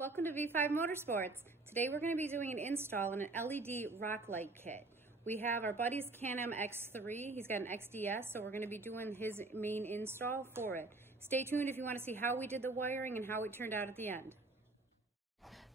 Welcome to V5 Motorsports. Today we're going to be doing an install on an LED rock light kit. We have our buddy's Can-Am X3. He's got an XDS, so we're going to be doing his main install for it. Stay tuned if you want to see how we did the wiring and how it turned out at the end.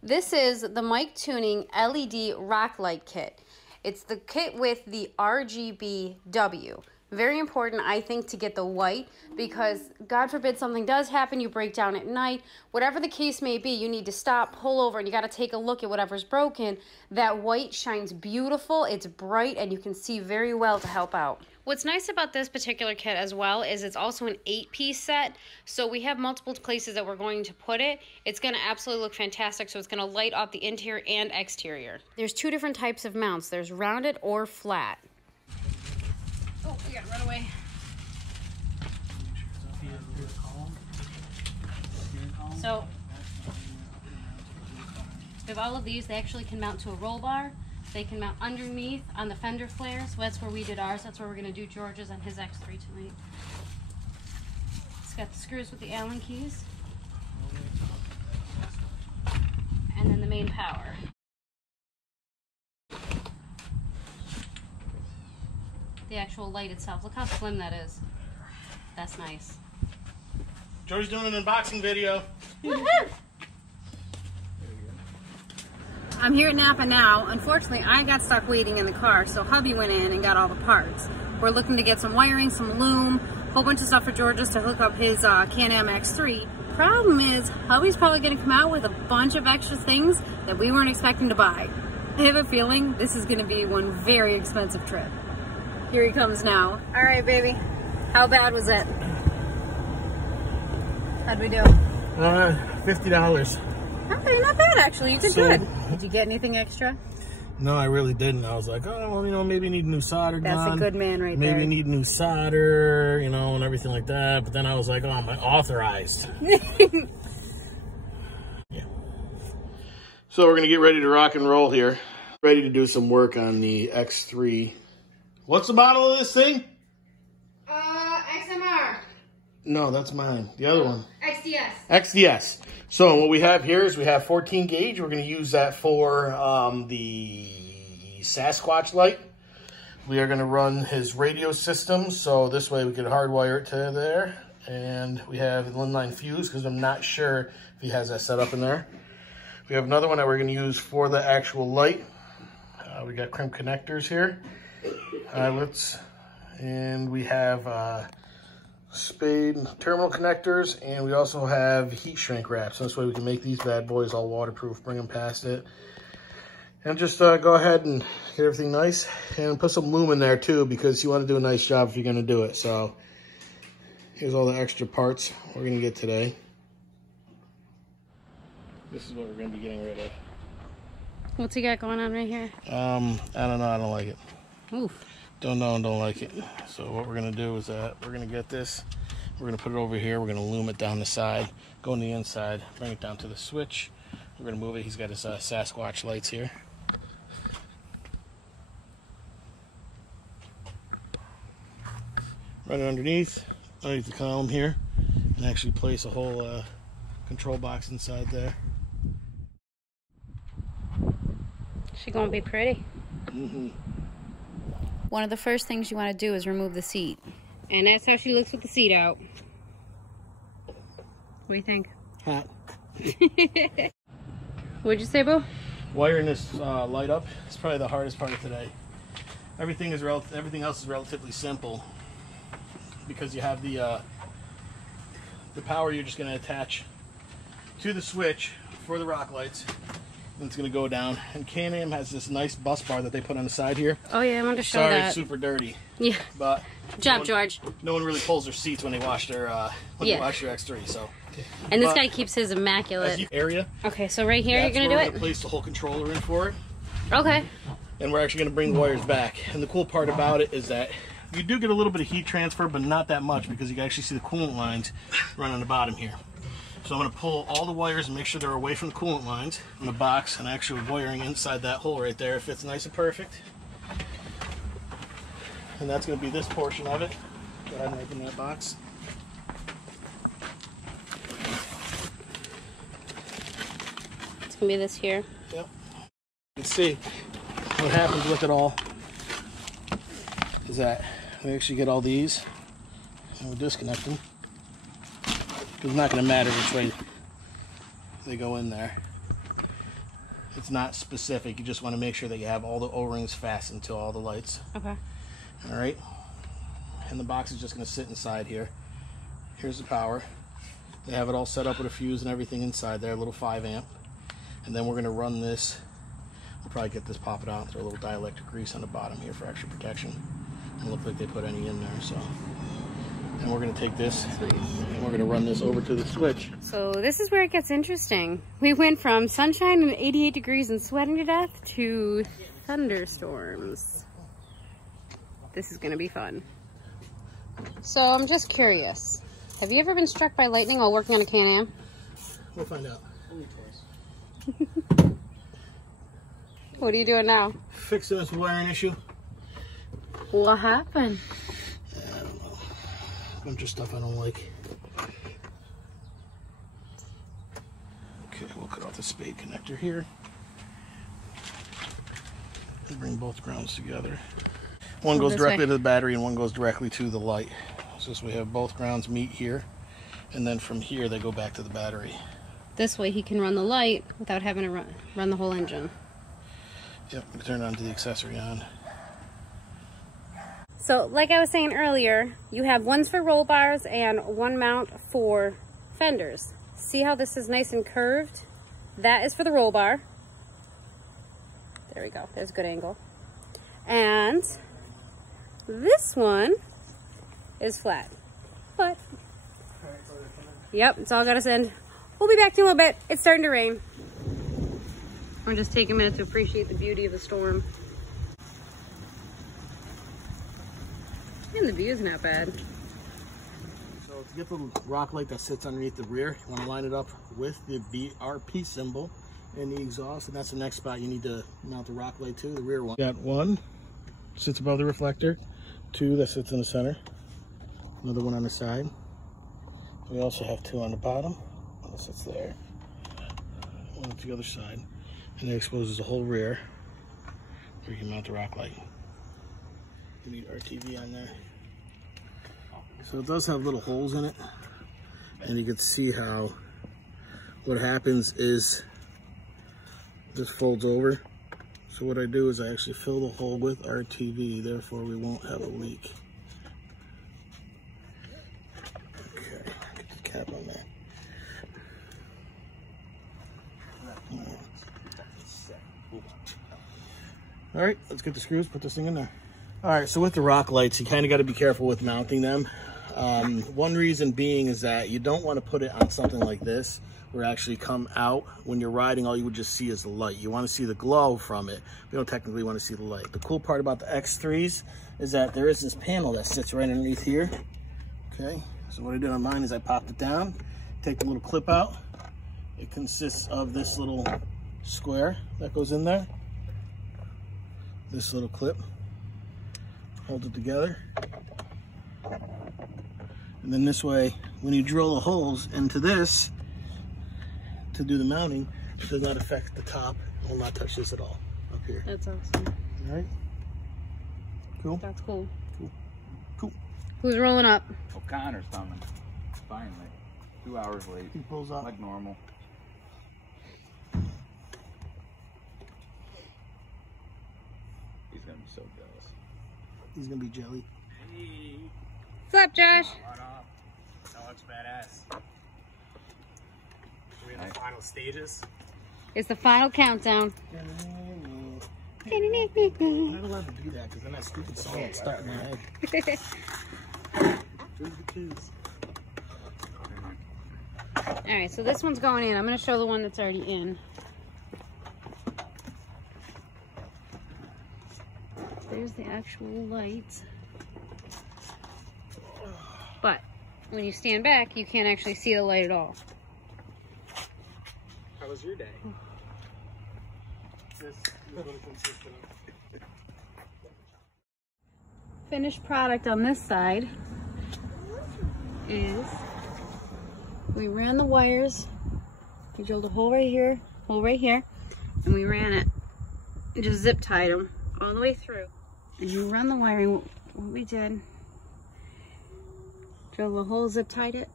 This is the Mictuning LED rock light kit. It's the kit with the RGBW. Very important, I think, to get the white because God forbid something does happen, you break down at night, whatever the case may be, you need to stop, pull over, and you got to take a look at whatever's broken. That white shines beautiful, it's bright, and you can see very well to help out. What's nice about this particular kit as well is it's also an 8-piece set, so we have multiple places that we're going to put it. It's going to absolutely look fantastic, so it's going to light up the interior and exterior. There's two different types of mounts. There's rounded or flat. Oh, we gotta run away. So, we have all of these. They actually can mount to a roll bar. They can mount underneath on the fender flares. So that's where we did ours. That's where we're gonna do George's on his X3 tonight. It's got the screws with the Allen keys. And then the main power. The actual light itself. Look how slim that is. That's nice. George's doing an unboxing video. Woohoo! I'm here at Napa now. Unfortunately, I got stuck waiting in the car, so hubby went in and got all the parts. We're looking to get some wiring, some loom, a whole bunch of stuff for George's to hook up his Can-Am X3. Problem is, hubby's probably going to come out with a bunch of extra things that we weren't expecting to buy. I have a feeling this is going to be one very expensive trip. Here he comes now. All right, baby. How bad was it? How'd we do? $50. Okay, not bad actually. You did good. Did you get anything extra? No, I really didn't. I was like, oh, well, you know, maybe need new solder gun. That's a good man right there. Maybe need new solder, you know, and everything like that. But then I was like, oh, I'm authorized. Yeah. So we're gonna get ready to rock and roll here. Ready to do some work on the X3. What's the model of this thing? XMR. No, that's mine. The other one. XDS. XDS. So what we have here is we have 14 gauge. We're going to use that for the Sasquatch light. We are going to run his radio system. So this way we can hardwire it to there. And we have an inline fuse because I'm not sure if he has that set up in there. We have another one that we're going to use for the actual light. We got crimp connectors here. Eyelets, and we have spade terminal connectors, and we also have heat shrink wraps. So this way we can make these bad boys all waterproof, bring them past it. And just go ahead and get everything nice and put some loom in there too, because you want to do a nice job if you're going to do it. So here's all the extra parts we're going to get today. This is what we're going to be getting rid of. What's he got going on right here? I don't know. I don't like it. Oof. Don't know and don't like it. So what we're going to do is that we're going to get this. We're going to put it over here. We're going to loom it down the side, go on the inside, bring it down to the switch. We're going to move it. He's got his Sasquatch lights here. Run it underneath the column here, and actually place a whole control box inside there. She gonna be pretty. Mm-hmm. One of the first things you want to do is remove the seat. And that's how she looks with the seat out. What do you think? Hot. What'd you say, Boo? Wiring this light up is probably the hardest part of today. Everything else is relatively simple because you have the power you're just going to attach to the switch for the rock lights. And it's going to go down. And Can-Am has this nice bus bar that they put on the side here. Oh yeah, I want to show that. that. Sorry, it's super dirty. Yeah. But good job, George. No one really pulls their seats when they wash their they wash their X3. So. And this guy keeps his immaculate area. Okay, so right here you're going to do it? We're going to place the whole controller in for it. Okay. And we're actually going to bring the wires back. And the cool part about it is that you do get a little bit of heat transfer, but not that much because you can actually see the coolant lines run on the bottom here. So I'm going to pull all the wires and make sure they're away from the coolant lines in the box, and actually wiring inside that hole right there. It fits nice and perfect. And that's going to be this portion of it. Go ahead and open that box. It's gonna be this here. Yep. You can see what happens with it all is that we actually get all these and we disconnect them. It's not going to matter which way they go in there. It's not specific. You just want to make sure that you have all the O-rings fastened to all the lights. Okay. All right. And the box is just going to sit inside here. Here's the power. They have it all set up with a fuse and everything inside there, a little 5-amp. And then we're going to run this. We'll probably get this, pop it out, throw a little dielectric grease on the bottom here for extra protection. Doesn't look like they put any in there, so. And we're going to take this and we're going to run this over to the switch. So this is where it gets interesting. We went from sunshine and 88 degrees and sweating to death to thunderstorms. This is going to be fun. So I'm just curious. Have you ever been struck by lightning while working on a Can-Am? We'll find out. What are you doing now? Fixing this wiring issue. What happened? I don't know. A bunch of stuff I don't like. Okay, we'll cut off the spade connector here. And bring both grounds together. One goes directly to the battery and one goes directly to the light. So we have both grounds meet here. And then from here they go back to the battery. This way he can run the light without having to run the whole engine. Yep, we turn it on to the accessory on. So, like I was saying earlier, you have ones for roll bars and one mount for fenders. See how this is nice and curved? That is for the roll bar. There we go. There's a good angle. And this one is flat. But, yep, it's all got to send. We'll be back to you in a little bit. It's starting to rain. I'm just taking a minute to appreciate the beauty of the storm. And the view is not bad. So to get the rock light that sits underneath the rear, you want to line it up with the BRP symbol and the exhaust, and that's the next spot you need to mount the rock light to, the rear one. Got one, sits above the reflector, two that sits in the center, another one on the side. We also have two on the bottom, one that sits there, one at the other side. And it exposes the whole rear where you can mount the rock light. You need RTV on there. So it does have little holes in it. And you can see how what happens is this folds over. So what I do is I actually fill the hole with RTV, therefore we won't have a leak. Okay, get the cap on there. All right, let's get the screws, put this thing in there. All right, so with the rock lights, you kind of got to be careful with mounting them. One reason being is that you don't want to put it on something like this where it actually come out. When you're riding, all you would just see is the light. You want to see the glow from it. We don't technically want to see the light. The cool part about the X3s is that there is this panel that sits right underneath here. Okay, so what I did on mine is I popped it down, take the little clip out. It consists of this little square that goes in there. This little clip, hold it together, and then this way, when you drill the holes into this to do the mounting, it does not affect the top. It will not touch this at all up here. That's awesome. All right, cool. That's cool. Cool. Cool. Who's rolling up? O'Connor's coming. Finally. 2 hours late. He pulls up like normal. He's gonna be so jealous. He's gonna be jelly. Hey. What's up, Josh? What up? That looks badass. We're in the final stages. It's the final countdown. I'm not allowed to do that because then that stupid song will start in my head. All right, so this one's going in. I'm going to show the one that's already in. There's the actual light. But when you stand back, you can't actually see the light at all. How was your day? This is what it consisted of. Finished product on this side is we ran the wires. We drilled a hole right here, hole right here, and we ran it, just zip tied them all the way through. And you run the wiring, what we did, drilled a hole, zip tied it,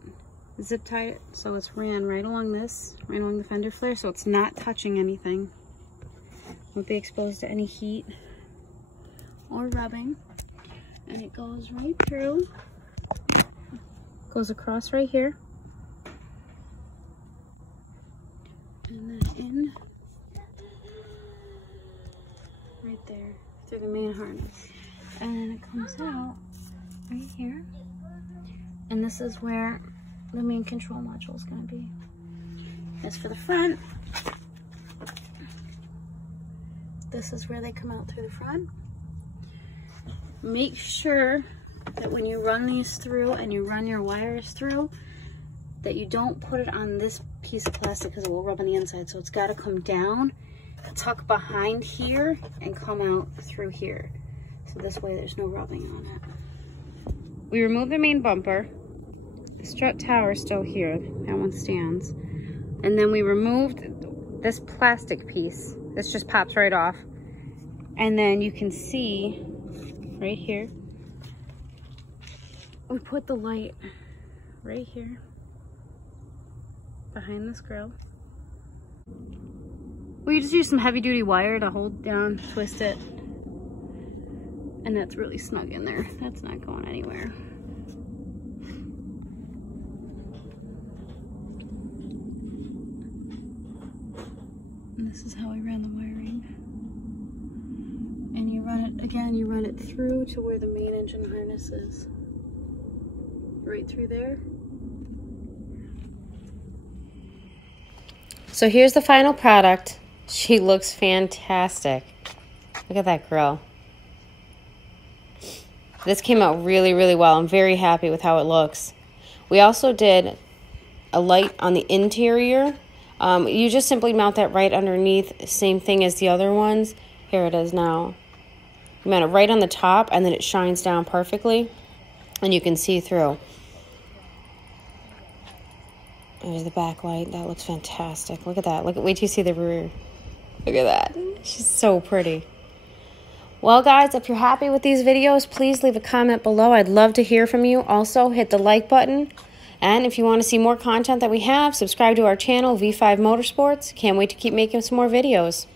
so it's ran right along this, right along the fender flare, so it's not touching anything. Won't be exposed to any heat or rubbing. And it goes right through, goes across right here, and then in right there through the main harness, and then it comes out right here, and this is where the main control module is going to be. As for the front, this is where they come out through the front. Make sure that when you run these through and you run your wires through, that you don't put it on this piece of plastic because it will rub on the inside. So it's got to come down, tuck behind here, and come out through here. So this way there's no rubbing on it. We removed the main bumper. The strut tower is still here. That one stands. And then we removed this plastic piece. This just pops right off. And then you can see right here, we put the light right here behind this grill. We just use some heavy duty wire to hold down, twist it. And that's really snug in there. That's not going anywhere. And this is how we ran the wiring. And you run it, again, you run it through to where the main engine harness is. Right through there. So here's the final product. She looks fantastic. Look at that grill. This came out really, really well. I'm very happy with how it looks. We also did a light on the interior. You just simply mount that right underneath, same thing as the other ones. Here it is now. You mount it right on the top, and then it shines down perfectly, and you can see through. There's the back light. That looks fantastic. Look at that. Wait till you see the rear. Look at that. She's so pretty. Well, guys, if you're happy with these videos, please leave a comment below. I'd love to hear from you. Also, hit the like button. And if you want to see more content that we have, subscribe to our channel, V5 Motorsports. Can't wait to keep making some more videos.